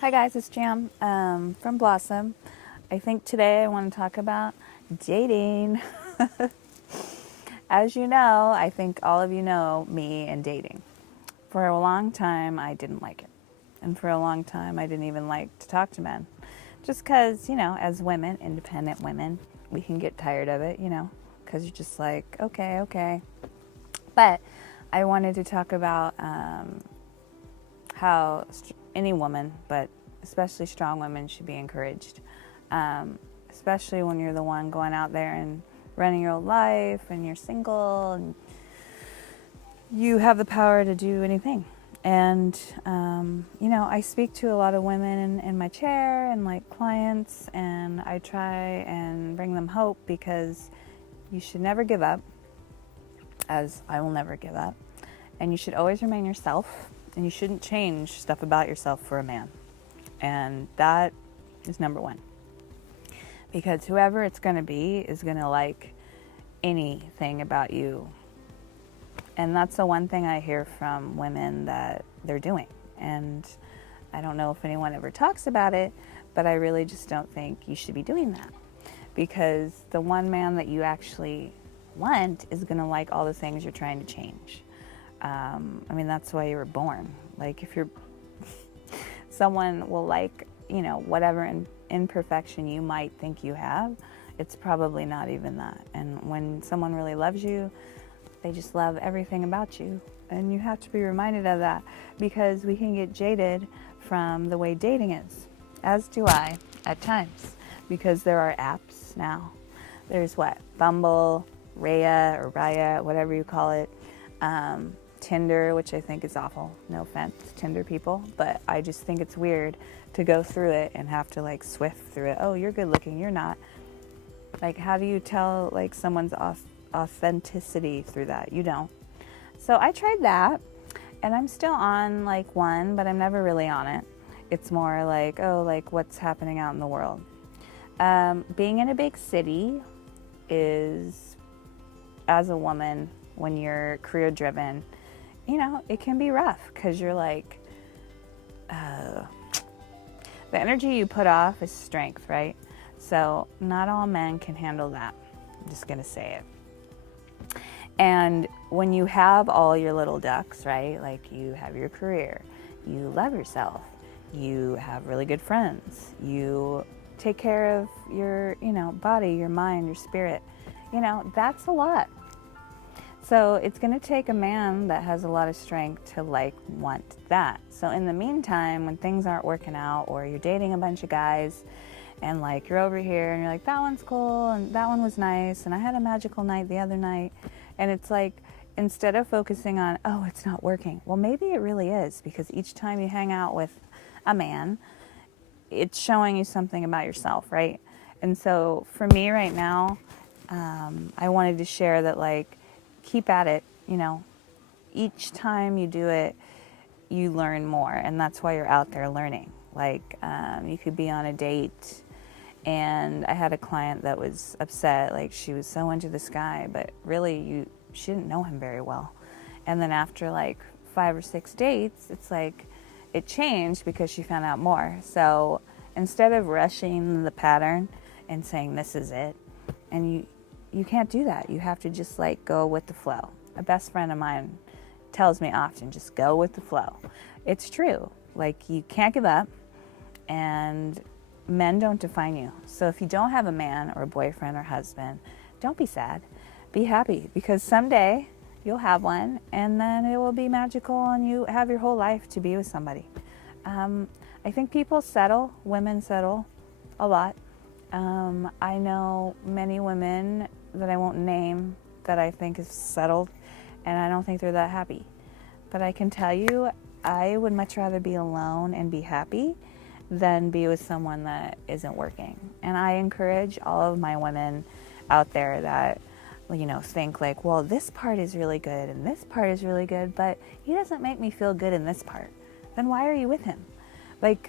Hi guys, it's Jam from Blossom. I think today I want to talk about dating. As you know, I think all of you know me and dating. For a long time, I didn't like it. And for a long time, I didn't even like to talk to men. Just because, as women, independent women, we can get tired of it, because you're just like, okay, okay. But I wanted to talk about how any woman, but especially strong women, should be encouraged, especially when you're the one going out there and running your own life and you're single and you have the power to do anything. And, I speak to a lot of women in my chair and like clients, and I try and bring them hope because you should never give up, as I will never give up. And you should always remain yourself, and you shouldn't change stuff about yourself for a man. And that is number one. Because whoever it's going to be is going to like anything about you. And that's the one thing I hear from women that they're doing. And I don't know if anyone ever talks about it, but I really just don't think you should be doing that. Because the one man that you actually want is going to like all the things you're trying to change. That's why you were born. Like, if you're someone will like, whatever imperfection you might think you have, it's probably not even that. And when someone really loves you, they just love everything about you. And you have to be reminded of that, because we can get jaded from the way dating is, as do I at times, because there are apps now. There's Bumble, Raya, whatever you call it. Tinder, which I think is awful. No offense, Tinder people, but I just think it's weird to go through it and have to like swift through it. Oh, you're good looking, you're not. Like, how do you tell like someone's authenticity through that? You don't. So I tried that, and I'm still on like one, but I'm never really on it. It's more like, oh, like what's happening out in the world. Being in a big city is, as a woman, when you're career driven, it can be rough, because you're like, the energy you put off is strength, right? So not all men can handle that. I'm just going to say it. And when you have all your little ducks, right? Like, you have your career, you love yourself, you have really good friends, you take care of your, body, your mind, your spirit, that's a lot. So it's going to take a man that has a lot of strength to want that. So in the meantime, when things aren't working out, or you're dating a bunch of guys and you're over here and you're like, that one's cool and that one was nice and I had a magical night the other night, and it's like, instead of focusing on, oh, it's not working, well, maybe it really is, because each time you hang out with a man, it's showing you something about yourself, right? And so for me right now, I wanted to share that keep at it. Each time you do it, you learn more, and that's why you're out there learning. You could be on a date, and I had a client that was upset, she was so into this guy, but really she didn't know him very well. And then after 5 or 6 dates, it's it changed because she found out more. So instead of rushing the pattern and saying this is it, and you can't do that. You have to just go with the flow. A best friend of mine tells me often, just go with the flow. It's true. You can't give up, and men don't define you. So if you don't have a man or a boyfriend or husband, don't be sad. Be happy, because someday you'll have one, and then it will be magical, and you have your whole life to be with somebody. I think people settle, women settle a lot. I know many women that I won't name that I think is settled, and I don't think they're that happy. But I can tell you, I would much rather be alone and be happy than be with someone that isn't working. And I encourage all of my women out there that, think well, this part is really good and this part is really good, but he doesn't make me feel good in this part. Then why are you with him? I've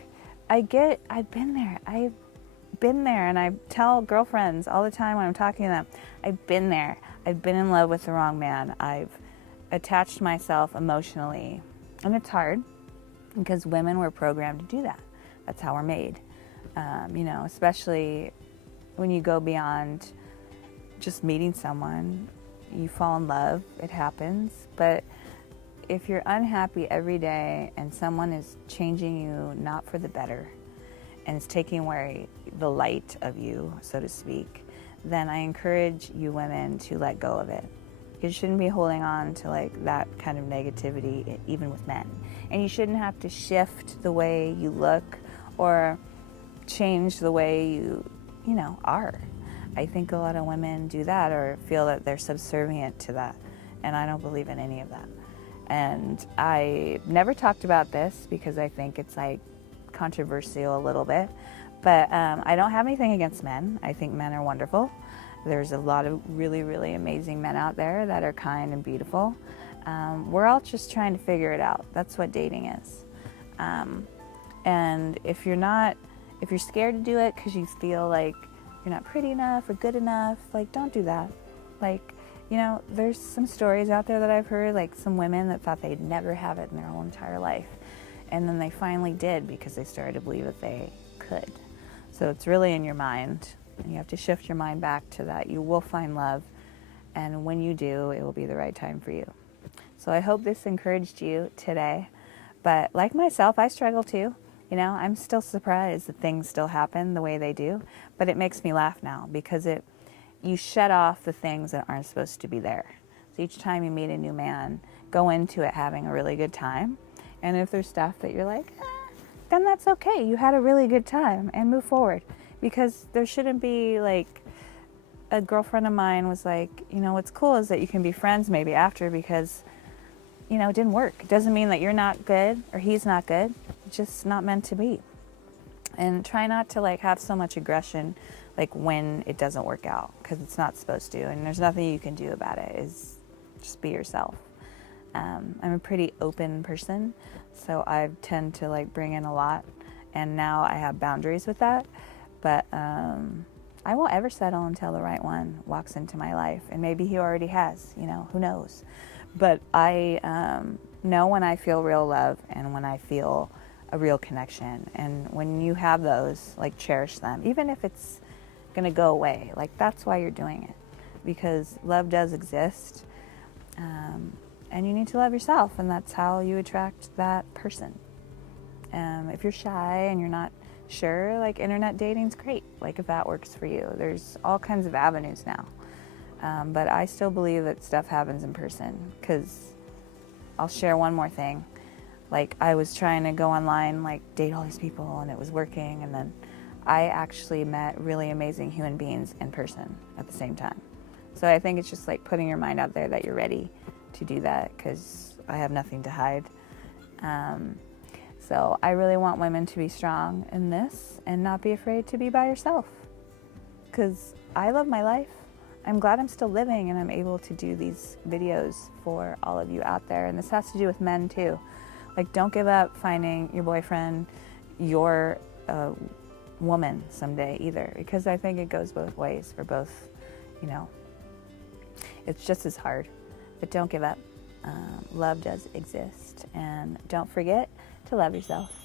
been there, and I tell girlfriends all the time when I'm talking to them, I've been there. I've been in love with the wrong man. I've attached myself emotionally, and it's hard because women were programmed to do that. That's how we're made. You know, especially when you go beyond just meeting someone, you fall in love, it happens. But if you're unhappy every day and someone is changing you not for the better and is taking away the light of you, so to speak, then I encourage you women to let go of it. You shouldn't be holding on to like that kind of negativity, even with men. And you shouldn't have to shift the way you look or change the way you know, are. I think a lot of women do that or feel that they're subservient to that. And I don't believe in any of that. And I never talked about this because I think it's like controversial a little bit. But I don't have anything against men. I think men are wonderful. There's a lot of really, really amazing men out there that are kind and beautiful. We're all just trying to figure it out. That's what dating is. And if you're scared to do it because you feel like you're not pretty enough or good enough, like, don't do that. Like, you know, there's some stories out there that I've heard, like some women that thought they'd never have it in their whole entire life. And then they finally did because they started to believe that they could. So it's really in your mind. And you have to shift your mind back to that. You will find love. And when you do, it will be the right time for you. So I hope this encouraged you today. But like myself, I struggle too. You know, I'm still surprised that things still happen the way they do. But it makes me laugh now because you shut off the things that aren't supposed to be there. So each time you meet a new man, go into it having a really good time. And if there's stuff that you're like, then that's okay. You had a really good time and move forward. Because there shouldn't be like, a girlfriend of mine was like, you know, what's cool is that you can be friends maybe after because, you know, it didn't work. It doesn't mean that you're not good or he's not good. It's just not meant to be. And try not to like have so much aggression like when it doesn't work out because it's not supposed to. And there's nothing you can do about it. Is just be yourself. I'm a pretty open person, so I tend to like bring in a lot. And now I have boundaries with that. But I won't ever settle until the right one walks into my life. And maybe he already has, you know, who knows. But I know when I feel real love and when I feel a real connection. And when you have those, like, cherish them. Even if it's going to go away. Like, that's why you're doing it. Because love does exist. And you need to love yourself. And that's how you attract that person. If you're shy and you're not sure, like, internet dating's great, like, if that works for you. There's all kinds of avenues now. But I still believe that stuff happens in person, because I'll share one more thing. Like, I was trying to go online, like, date all these people, and it was working, and then I actually met really amazing human beings in person at the same time. So I think it's just, like, putting your mind out there that you're ready to do that, because I have nothing to hide. So I really want women to be strong in this and not be afraid to be by yourself, because I love my life. I'm glad I'm still living and I'm able to do these videos for all of you out there. And this has to do with men too. Like, don't give up finding your boyfriend, your woman someday either, because I think it goes both ways for both, you know. It's just as hard, but don't give up. Love does exist, and don't forget to love yourself.